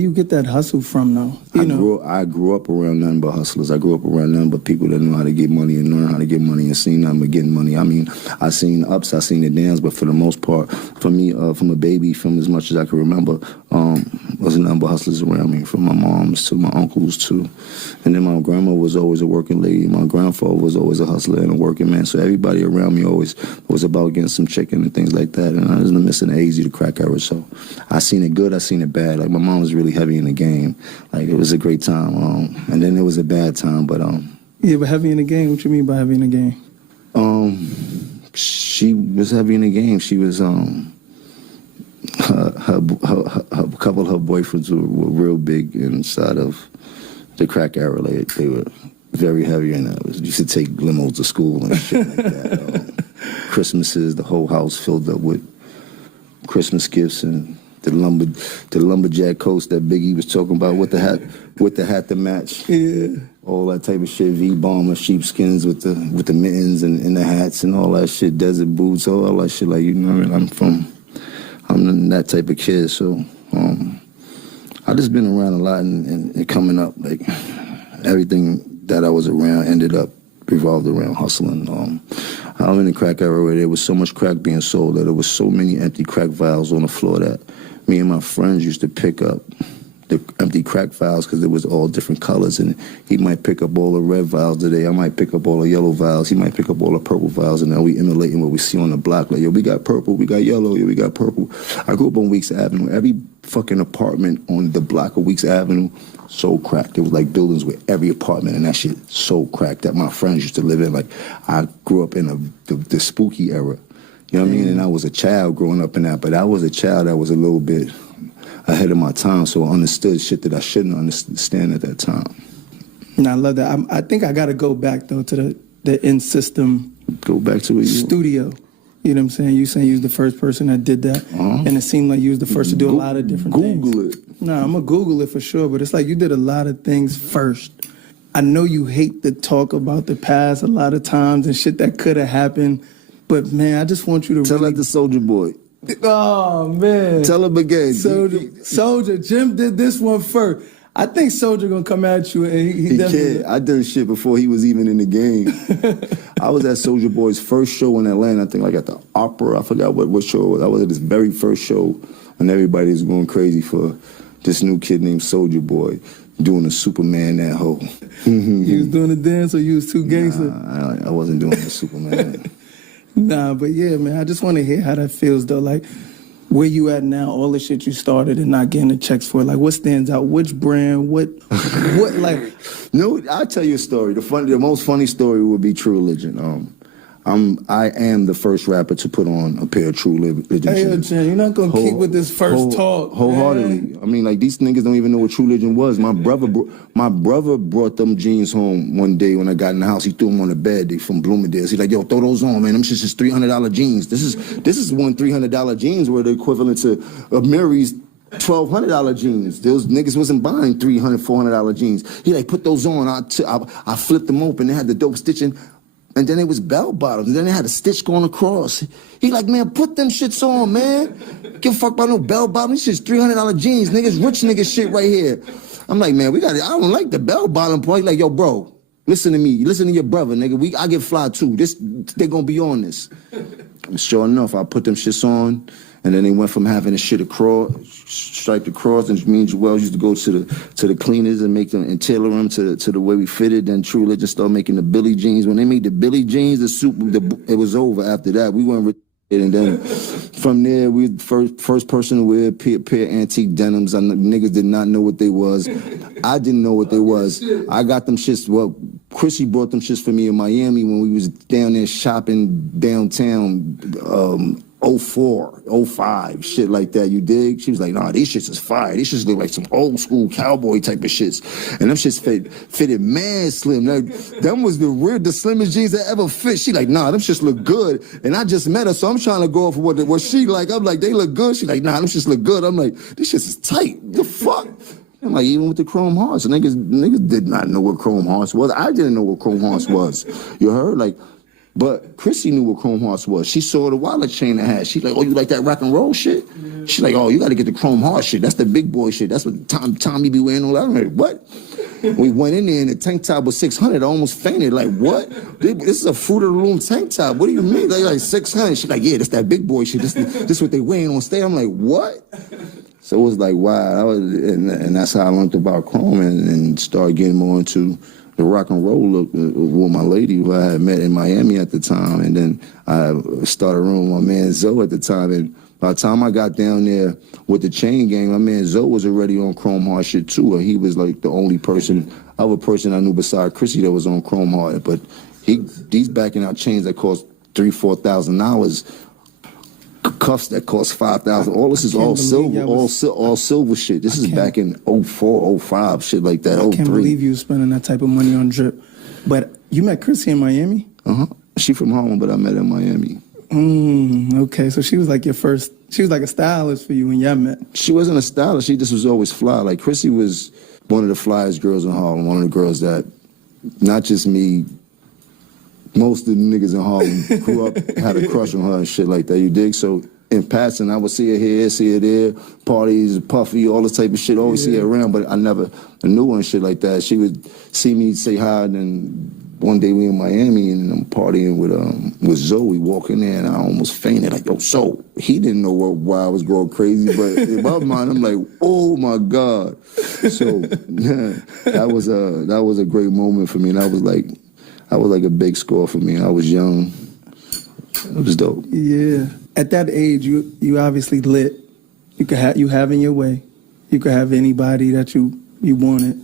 You get that hustle from, though? I grew up around nothing but hustlers. I grew up around nothing but people that know how to get money and learn how to get money and seen nothing but getting money. I mean, I seen the ups, I seen the downs, but for the most part, for me, from a baby, from as much as I can remember, wasn't nothing but hustlers around me, from my moms to my uncles to, and then my grandma was always a working lady. My grandfather was always a hustler and a working man. So everybody around me always was about getting some chicken and things like that. And I was missing the AZ, the crack era. So I seen it good, I seen it bad. Like my mom was really heavy in the game. Like it was a great time. And then it was a bad time, but yeah, but heavy in the game. What you mean by heavy in the game? She was heavy in the game. She was a couple of her boyfriends were real big inside of the crack era. They were very heavy in that. Used to take limos to school and shit like that. Christmases, the whole house filled up with Christmas gifts and the lumberjack coats that Biggie was talking about with the hat to match. Yeah. All that type of shit, V-bomber, sheepskins with the mittens and the hats and all that shit, desert boots, all that shit. Like, you know what I mean? I'm that type of kid, so I just been around a lot and coming up, like everything that I was around ended up revolved around hustling. I was in the crack era where there was so much crack being sold that there was so many empty crack vials on the floor that me and my friends used to pick up the empty crack vials because it was all different colors, and he might pick up all the red vials today. I might pick up all the yellow vials. He might pick up all the purple vials, and now we emulating what we see on the block. Like, yo, we got purple, we got yellow, yo, we got purple. I grew up on Weeks Avenue. Every fucking apartment on the block of Weeks Avenue sold crack. There was like buildings with every apartment, and that shit sold crack that my friends used to live in. Like, I grew up in the spooky era. You know what I mean? And I was a child growing up in that, but I was a child that was a little bit ahead of my time, so I understood shit that I shouldn't understand at that time. And I love that. I think I got to go back, though, to the in-system Go back to it. Studio. You know what I'm saying? You saying you was the first person that did that, and it seemed like you was the first to do a lot of different things. Google it. No, I'm going to Google it for sure, but it's like you did a lot of things first. I know you hate to talk about the past a lot of times and shit that could have happened, but, man, I just want you to Tell that to Soulja Boy. Oh, man. Tell him again. Soulja, Jim did this one first. I think Soulja gonna come at you, and he definitely can't. I did shit before he was even in the game. I was at Soulja Boy's first show in Atlanta, I think like at the Opera. I forgot what show it was. I was at his very first show, and everybody was going crazy for this new kid named Soulja Boy doing a Superman that hoe. You was doing the dance, or you was too gangster? Nah, I wasn't doing the Superman. Nah, but yeah, man, I just want to hear how that feels, though. Like, where you at now, all the shit you started and not getting the checks for it. Like, what stands out? Which brand? What, like? No, I'll tell you a story. The most funny story would be True Religion. I am the first rapper to put on a pair of True Religion shoes. Hey, you're not going to keep with this first talk, wholeheartedly. Man. I mean, like, these niggas don't even know what True Religion was. My brother brought them jeans home one day when I got in the house. He threw them on the bed. They from Bloomingdale's. He's like, yo, throw those on, man. Them shit's just $300 jeans. This is one $300 jeans were the equivalent to Mary's $1,200 jeans. Those niggas wasn't buying $300, $400 jeans. He like, put those on. I flipped them open. They had the dope stitching. And then it was bell bottoms. And then they had a stitch going across. He like, man, put them shits on, man. Give a fuck about no bell bottoms. This shit's $300 jeans. Niggas, rich nigga shit right here. I'm like, man, I don't like the bell bottom part. He like, yo, bro, listen to me. Listen to your brother, nigga. I get fly too. They gonna be on this. And sure enough, I put them shits on. And then they went from having the shit across, striped across, and me and Joel used to go to the cleaners and make them and tailor them to the way we fitted. Then True Religion started making the Billy jeans. When they made the Billy jeans, it was over after that. We weren't. And then from there, we were the first person to wear a pair of antique denims. Niggas did not know what they was. I didn't know what they was. I got them shits. Well, Chrissy brought them shits for me in Miami when we was down there shopping downtown. 04, 05, shit like that, you dig? She was like, nah, these shits is fire. These shits look like some old school cowboy type of shits. And them shits fitted mad slim. Them was the slimmest jeans that ever fit. She like, nah, them shits look good. And I just met her, so I'm trying to go off of what she like. I'm like, they look good. She like, nah, them shits look good. I'm like, this shits is tight. The fuck? I'm like, even with the Chrome Hearts, niggas did not know what Chrome Hearts was. I didn't know what Chrome Hearts was. You heard? Like, But Chrissy knew what Chrome Hearts was. She saw the wallet chain I had. She's like, oh, you like that rock and roll shit? She's like, oh, you got to get the Chrome Heart shit. That's the big boy shit. That's what Tommy be wearing all that. I'm like, what? We went in there and the tank top was 600. I almost fainted. Like, what? This is a Fruit of the Loom tank top. What do you mean? Like 600. She's like, yeah, that's that big boy shit. This what they wearing on stage. I'm like, what? So it was like, wow. And that's how I learned about Chrome and started getting more into the rock and roll look with my lady who I had met in Miami at the time. And then I started room with my man Zoe at the time. And by the time I got down there with the Chain Gang, my man Zoe was already on Chrome Heart shit too. He was like the only other person I knew beside Chrissy that was on Chrome Heart. But he's backing out chains that cost $3,000-$4,000, cuffs that cost $5,000. All this is all silver, all silver shit. This is back in 04, 05, shit like that. I can't believe you were spending that type of money on drip. But you met Chrissy in Miami? She from Harlem, but I met her in Miami. Okay, so she was like she was like a stylist for you when y'all met. She wasn't a stylist, she just was always fly. Like Chrissy was one of the flyest girls in Harlem, one of the girls that, not just me, most of the niggas in Harlem grew up, had a crush on her and shit like that, you dig? So in passing, I would see her here, see her there, parties, Puffy, all this type of shit, always see her around, but I never knew her and shit like that. She would see me, say hi, and then one day we in Miami and I'm partying with Zoe, walking there, and I almost fainted. Like, yo, so he didn't know why I was going crazy, but in my mind, I'm like, oh my God. So that was a great moment for me, and I was like a big score for me. I was young. It was dope. Yeah. At that age, you obviously lit. You having your way. You could have anybody that you wanted.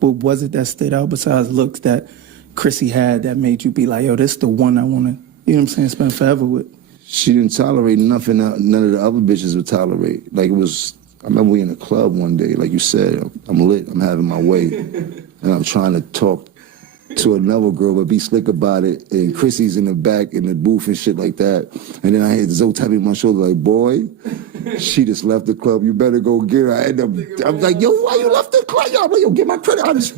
But was it that stood out besides looks that Chrissy had that made you be like, yo, this is the one I want to, you know what I'm saying, spend forever with? She didn't tolerate nothing none of the other bitches would tolerate. Like, I remember we in a club one day, like you said, I'm lit, I'm having my way. And I'm trying to talk to another girl, but be slick about it. And Chrissy's in the back in the booth and shit like that. And then I had Zoe tapping my shoulder like, boy, she just left the club. You better go get her. I'm like, yo, why you left the club? Yo, I'm like, yo, get my credit. I just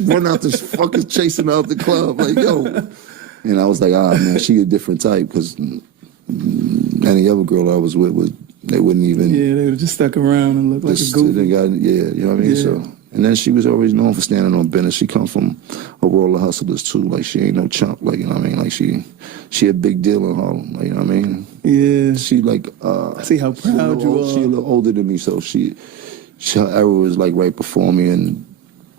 run out the fuckers chasing out the club. Like, yo. And I was like, man, she a different type, because any other girl I was with, they wouldn't even. Yeah, they would have just stuck around and looked like a goofy. Yeah, you know what I mean? Yeah. So. And then she was always known for standing on business. She come from a world of hustlers too. Like, she ain't no chump. Like, you know what I mean? Like, she a big deal in Harlem. Like, you know what I mean? Yeah. She like I see how proud you are. She a little older than me, so her era was like right before me, and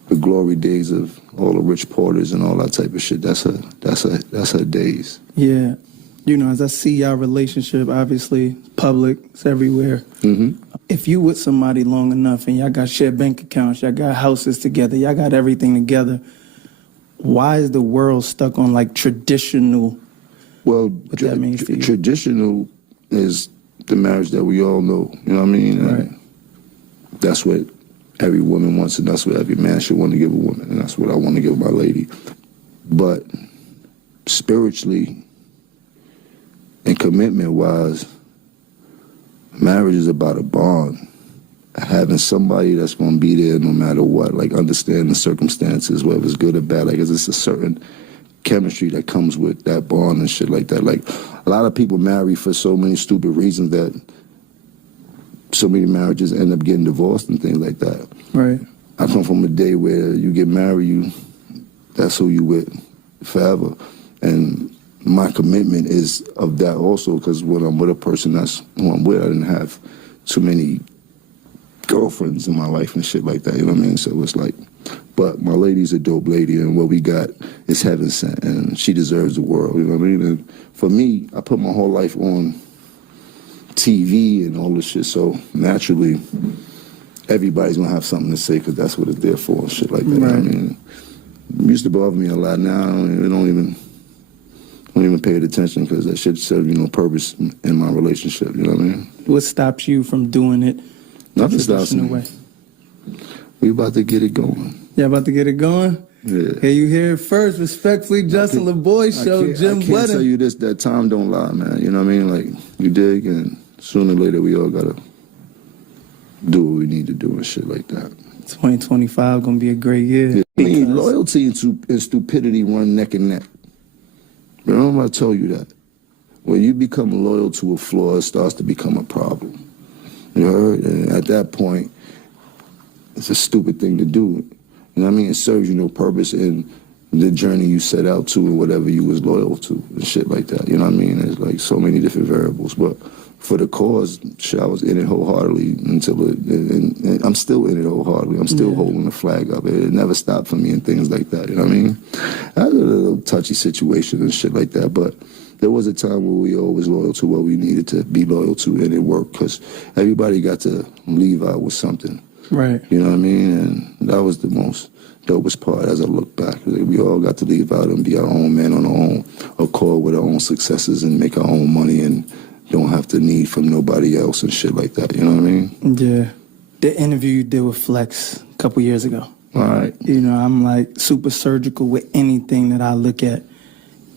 the glory days of all the Rich Porters and all that type of shit. That's her days. Yeah. You know, as I see y'all relationship, obviously public, it's everywhere. If you with somebody long enough and y'all got shared bank accounts, y'all got houses together, y'all got everything together, why is the world stuck on like traditional? Well, what that means for you? Traditional is the marriage that we all know. You know what I mean? Right. That's what every woman wants, and that's what every man should want to give a woman, and that's what I want to give my lady. But spiritually and commitment-wise, marriage is about a bond. Having somebody that's going to be there no matter what, like understand the circumstances, whether it's good or bad. Like, it's just a certain chemistry that comes with that bond and shit like that. Like, a lot of people marry for so many stupid reasons that so many marriages end up getting divorced and things like that. Right. I come from a day where you get married, that's who you with forever. And my commitment is of that also, because when I'm with a person that's who I'm with, I didn't have too many girlfriends in my life and shit like that, you know what I mean? So it's like, but my lady's a dope lady, and what we got is heaven sent, and she deserves the world, you know what I mean? And for me, I put my whole life on TV and all this shit, so naturally, everybody's gonna have something to say, because that's what it's there for and shit like that, right. You know what I mean? It used to bother me a lot. Now I don't even pay it attention, because that shit serves no purpose in my relationship, you know what I mean? What stops you from doing it? Nothing stops me. Way? We about to get it going. Yeah, about to get it going? Yeah. Hey, you hear it first. Respectfully, Justin LaBoy Show, Jim Wedding. I can't tell you this, that time don't lie, man. You know what I mean? Like, you dig, and sooner or later we all gotta do what we need to do and shit like that. 2025 gonna be a great year. Yeah. I mean, loyalty and stupidity run neck and neck. Remember I told you that. When you become loyal to a flaw, it starts to become a problem. You heard? And at that point, it's a stupid thing to do. You know what I mean? It serves you no purpose in the journey you set out to and whatever you was loyal to and shit like that. You know what I mean? There's like so many different variables. But for the cause, shit, I was in it wholeheartedly until and I'm still in it wholeheartedly. I'm still holding the flag up. It never stopped for me and things like that. You know what I mean? I had a little touchy situation and shit like that, but there was a time where we always loyal to what we needed to be loyal to, and it worked because everybody got to leave out with something. Right. You know what I mean? And that was the most dopest part as I look back. We all got to leave out and be our own men on our own accord with our own successes and make our own money and don't have to need from nobody else and shit like that. You know what I mean? Yeah. The interview you did with Flex a couple years ago. All right. You know, I'm like super surgical with anything that I look at.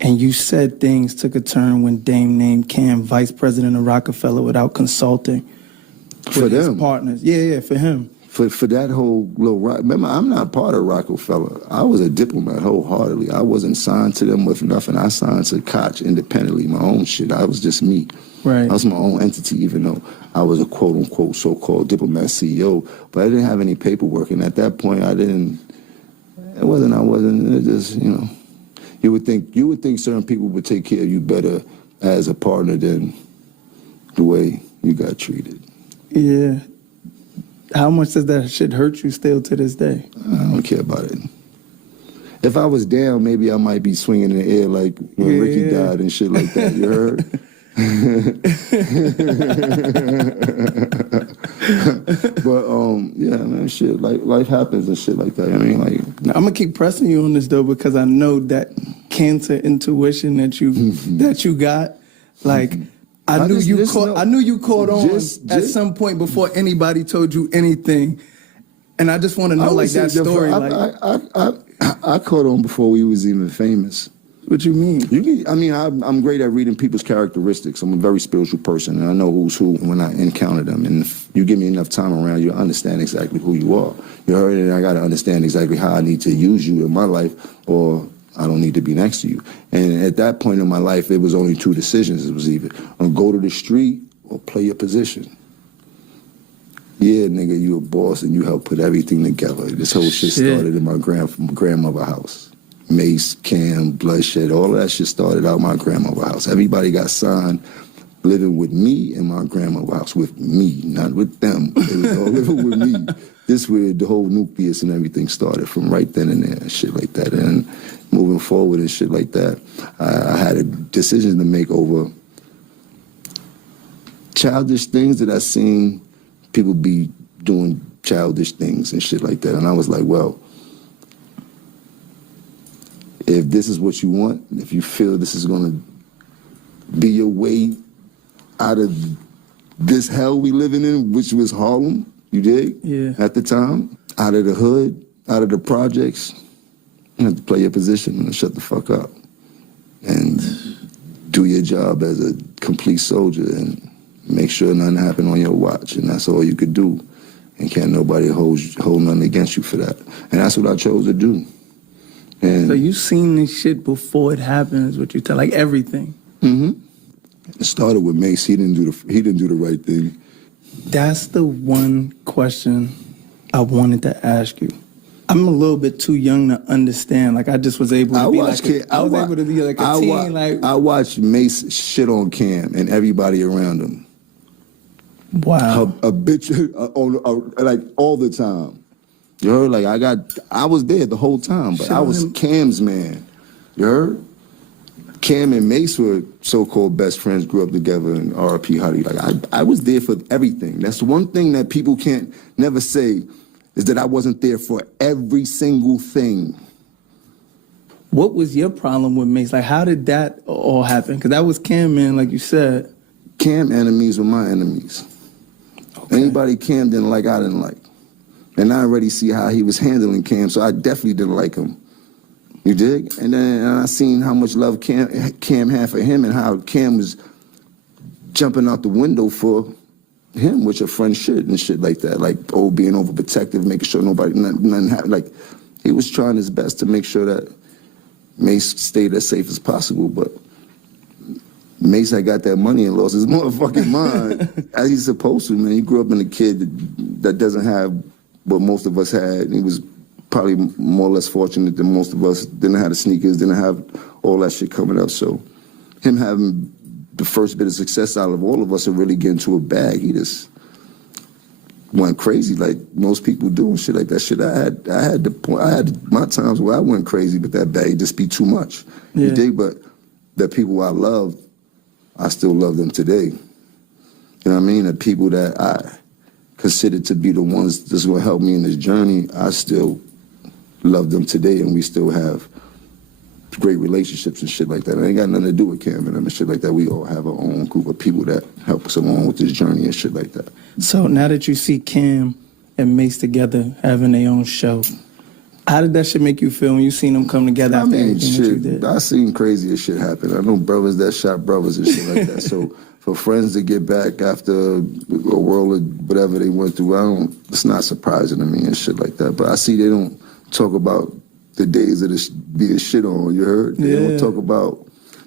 And you said things took a turn when Dame named Cam vice president of Rockefeller without consulting For with his them. partners. Yeah, for him. For that whole little remember, I'm not part of Rockefeller. I was a diplomat wholeheartedly. I wasn't signed to them with nothing. I signed to Koch independently, my own shit. I was just me. Right. I was my own entity, even though I was a quote unquote so-called diplomat CEO. But I didn't have any paperwork, and at that point, I wasn't. It just, you know, you would think certain people would take care of you better as a partner than the way you got treated. Yeah. How much does that shit hurt you still to this day? I don't care about it. If I was down, maybe I might be swinging in the air like when Ricky died and shit like that. You heard? But yeah, man, shit, like life happens and shit like that. I mean, like, Now, I'm gonna keep pressing you on this though because I know that cancer intuition that you got, like. I knew you caught on at some point before anybody told you anything, and I just want to know like that story. I caught on before we was even famous. What you mean? I'm great at reading people's characteristics. I'm a very spiritual person, and I know who's who when I encounter them. And if you give me enough time around, you understand exactly who you are. You heard it, and I got to understand exactly how I need to use you in my life, or I don't need to be next to you. And at that point in my life, it was only two decisions. It was either go to the street or play your position. Yeah, nigga, you a boss and you helped put everything together. This whole shit started in my grandmother's house. Mace, Cam, Bloodshed, all of that shit started out my grandmother's house. Everybody got signed living with me in my grandmother's house, with me, not with them. It was all living with me. This where the whole nucleus and everything started from right then and there and shit like that. And moving forward and shit like that, I had a decision to make over childish things that I seen people be doing childish things and shit like that. And I was like, well, if this is what you want, if you feel this is going to be your way out of this hell we living in, which was Harlem, you dig? Yeah. At the time, out of the hood, out of the projects, you have to play your position and shut the fuck up and do your job as a complete soldier and make sure nothing happened on your watch. And that's all you could do. And can't nobody hold nothing against you for that. And that's what I chose to do. And so you seen this shit before it happens, what you tell, like everything. Mm-hmm. It started with Mace. He didn't do the right thing. That's the one question I wanted to ask you. I'm a little bit too young to understand. Like I just was able to be like a teen. I watched Mace shit on Cam and everybody around him. Wow. A bitch like all the time. You heard? Like I was there the whole time, but I was Cam's man. You heard? Cam and Mace were so-called best friends, grew up together, and R.I.P. Huddy. Like I was there for everything. That's the one thing that people can't never say is that I wasn't there for every single thing. What was your problem with Mace? Like, how did that all happen? Because that was Cam, man, like you said. Cam enemies were my enemies. Okay. Anybody Cam didn't like, I didn't like. And I already see how he was handling Cam, so I definitely didn't like him. You dig? And then I seen how much love Cam had for him and how Cam was jumping out the window for him, which a friend should and shit like that. Like, being overprotective, making sure nothing happened. Like, he was trying his best to make sure that Mace stayed as safe as possible, but Mace had got that money and lost his motherfucking mind as he's supposed to, man. He grew up in a kid that doesn't have what most of us had. He was probably more or less fortunate than most of us. Didn't have the sneakers, didn't have all that shit coming up. So him having the first bit of success out of all of us and really getting to a bag, he just went crazy like most people do and shit like that. Shit, I had my times where I went crazy, but that bag just be too much. Yeah. You dig? But the people I loved, I still love them today. You know what I mean? The people that I consider to be the ones that's gonna help me in this journey, I still love them today, and we still have great relationships and shit like that. It ain't got nothing to do with Cam and them and shit like that. We all have our own group of people that help us along with this journey and shit like that. So now that you see Cam and Mace together having their own show, how did that shit make you feel when you seen them come together after everything that you did? I seen crazier shit happen. I know brothers that shot brothers and shit like that. So for friends to get back after a world of whatever they went through, it's not surprising to me and shit like that. But I see they don't talk about the days of being shit on, you heard? They don't talk about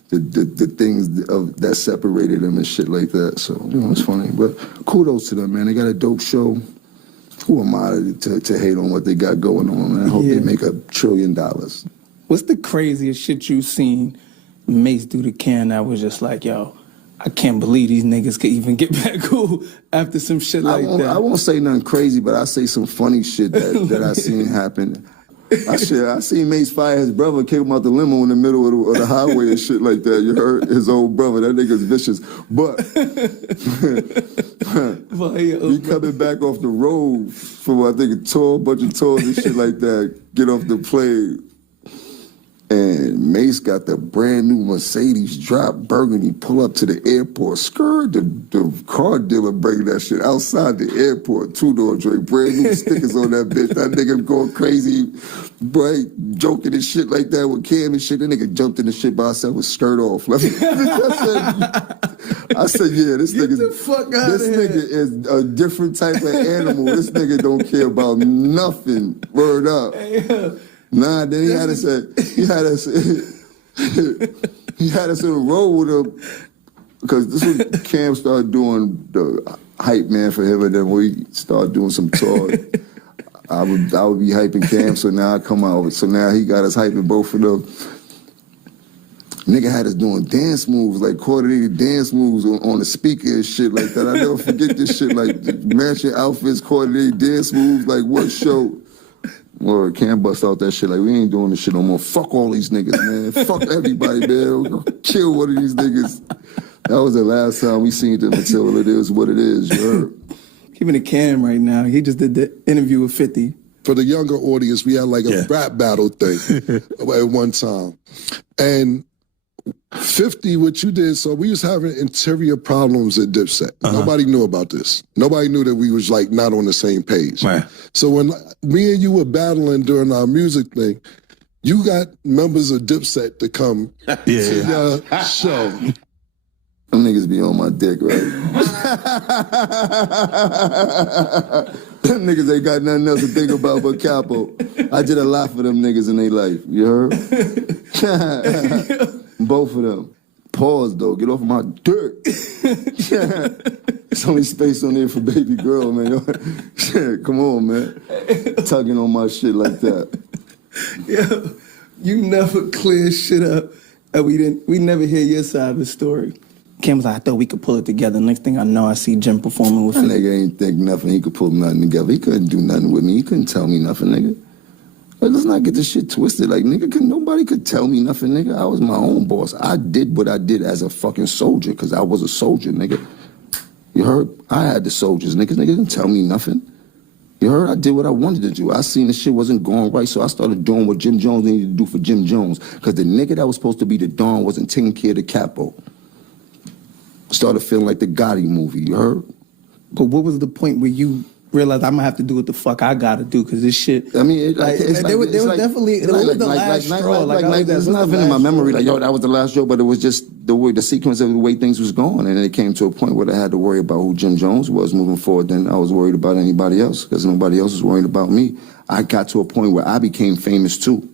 the things that separated them and shit like that. So, you know, it's funny. But kudos to them, man. They got a dope show. Who am I to hate on what they got going on, man? I hope they make $1 trillion. What's the craziest shit you seen Mace do to Cam that was just like, yo, I can't believe these niggas could even get back cool after some shit like that? I won't say nothing crazy, but I say some funny shit that I seen happen. I seen Mace fire his brother, kick him out the limo in the middle of the highway and shit like that. You heard? His old brother. That nigga's vicious. But he coming back off the road from, I think, a bunch of tours and shit like that. Get off the plane. And Mace got the brand new Mercedes drop burgundy, pull up to the airport, skirt, the car dealer bringing that shit outside the airport, two-door drink, brand new stickers on that bitch. That nigga going crazy, right, joking and shit like that with Cam and shit. That nigga jumped in the shit by himself with skirt off. I said, yeah, this nigga is a different type of animal. This nigga don't care about nothing. Word up. Nah, then he had us in a row with him, because this was Cam started doing the hype man for him, and then we started doing some tours. I would be hyping Cam, so now I come out. So now he got us hyping both of them. Nigga had us doing dance moves, like coordinated dance moves on the speaker and shit like that. I never forget this shit, like matching outfits, coordinated dance moves, like what show? Or Cam bust out that shit like, we ain't doing this shit no more. Fuck all these niggas, man. Fuck everybody, man. We're gonna kill one of these niggas. That was the last time we seen them until it is what it is, you heard? Keeping it Cam right now, he just did the interview with 50. For the younger audience, we had like a rap battle thing at one time. And 50, what you did, so we was having interior problems at Dipset. Nobody knew about this. Nobody knew that we was like not on the same page. Right. So when me and you were battling during our music thing, you got members of Dipset to come to your show. Them niggas be on my dick, right? Them niggas ain't got nothing else to think about but Capo. I did a lot for them niggas in their life, you heard? Both of them. Pause, though. Get off of my dirt. There's only space on there for baby girl, man. Come on, man. Tugging on my shit like that. Yo, you never clear shit up, and we never hear your side of the story. Cam was like, I thought we could pull it together. Next thing I know, I see Jim performing with That 50. nigga ain't think nothing. He could pull nothing together. He couldn't do nothing with me. He couldn't tell me nothing, nigga. Like, let's not get this shit twisted. Like, nigga, nobody could tell me nothing, nigga. I was my own boss. I did what I did as a fucking soldier, because I was a soldier, nigga. You heard? I had the soldiers, niggas. Niggas didn't tell me nothing. You heard? I did what I wanted to do. I seen the shit wasn't going right, so I started doing what Jim Jones needed to do for Jim Jones, because the nigga that was supposed to be the Don wasn't taking care of the capo. Started feeling like the Gotti movie, you heard? But what was the point where you realized I'm gonna have to do what the fuck I gotta do, because this shit. I mean, it's the last straw. There's nothing in my memory like, yo, that was the last show, but it was just the sequence of the way things was going, and it came to a point where I had to worry about who Jim Jones was moving forward. Then I was worried about anybody else, because nobody else was worried about me. I got to a point where I became famous too.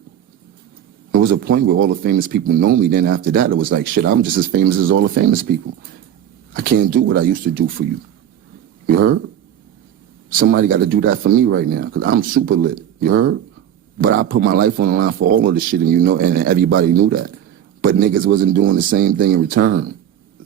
There was a point where all the famous people know me. Then after that, it was like, shit, I'm just as famous as all the famous people. I can't do what I used to do for you. You heard? Somebody got to do that for me right now, because I'm super lit. You heard? But I put my life on the line for all of the shit, and you know, and everybody knew that. But niggas wasn't doing the same thing in return.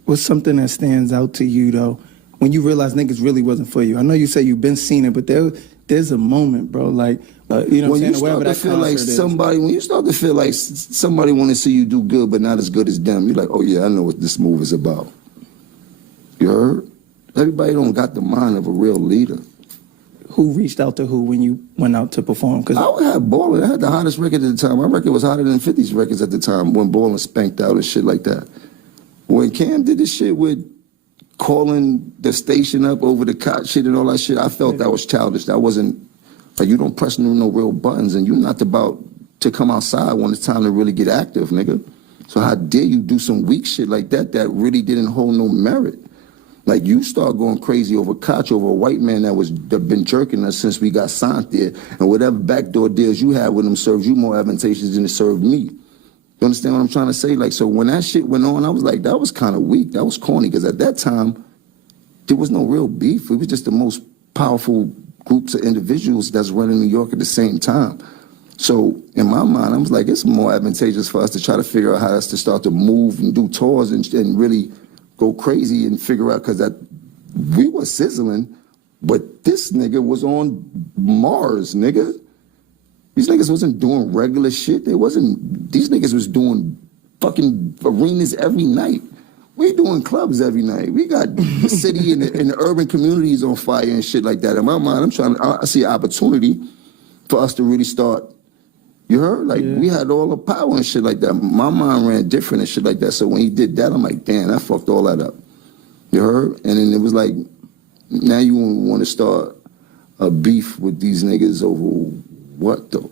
What's something that stands out to you, though, when you realize niggas really wasn't for you? I know you say you've been seeing it, but there's a moment, bro, like, you know what I'm saying? Wherever that feel like concert is. somebody, when you start to feel like somebody want to see you do good, but not as good as them, you're like, oh yeah, I know what this move is about. You heard? Everybody don't got the mind of a real leader. Who reached out to who when you went out to perform? Because I had Ballin'. I had the hottest record at the time. My record was hotter than 50's records at the time when Ballin' spanked out and shit like that. When Cam did this shit with calling the station up over the cot shit and all that shit, I felt that was childish. That wasn't, like, you don't press no real buttons, and you're not about to come outside when it's time to really get active, nigga. So how dare you do some weak shit like that that really didn't hold no merit? Like, you start going crazy over Koch, over a white man that been jerking us since we got signed there, and whatever backdoor deals you had with him serves you more advantageous than it served me. You understand what I'm trying to say? Like, so when that shit went on, I was like, that was kind of weak. That was corny, because at that time, there was no real beef. It was just the most powerful groups of individuals that's running New York at the same time. So in my mind, I was like, it's more advantageous for us to try to figure out how to start to move and do tours and really go crazy and figure out, because that we were sizzling, but this nigga was on Mars, nigga. These niggas wasn't doing regular shit. These niggas was doing fucking arenas every night. We doing clubs every night. We got the city and the urban communities on fire and shit like that. In my mind, I see an opportunity for us to really start. You heard? Like, we had all the power and shit like that. My mind ran different and shit like that. So when he did that, I'm like, damn, I fucked all that up. You heard? And then it was like, now you want to start a beef with these niggas over what, though?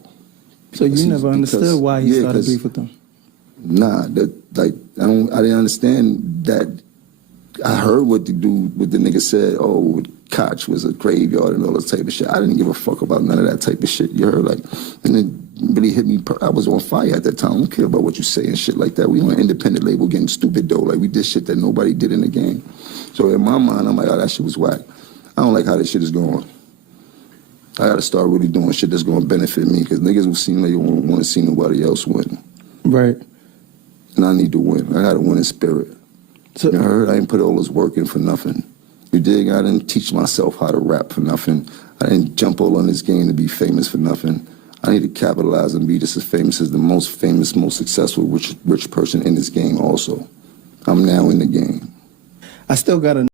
So you never understood why he started beef with them? Nah, I didn't understand that. I heard what the nigga said, oh, Koch was a graveyard and all that type of shit. I didn't give a fuck about none of that type of shit. You heard? Like, and it really hit me. I was on fire at that time. I don't care about what you say and shit like that. We on an independent label getting stupid though. Like, we did shit that nobody did in the game. So in my mind, I'm like, oh, that shit was whack. I don't like how this shit is going. I gotta start really doing shit that's gonna benefit me, because niggas will seem like they won't want to see nobody else win. Right. And I need to win. I gotta win in spirit. So, you heard? I didn't put all this work in for nothing. You dig? I didn't teach myself how to rap for nothing. I didn't jump all on this game to be famous for nothing. I need to capitalize and be just as famous as the most famous, most successful rich person in this game also. I'm now in the game. I still got to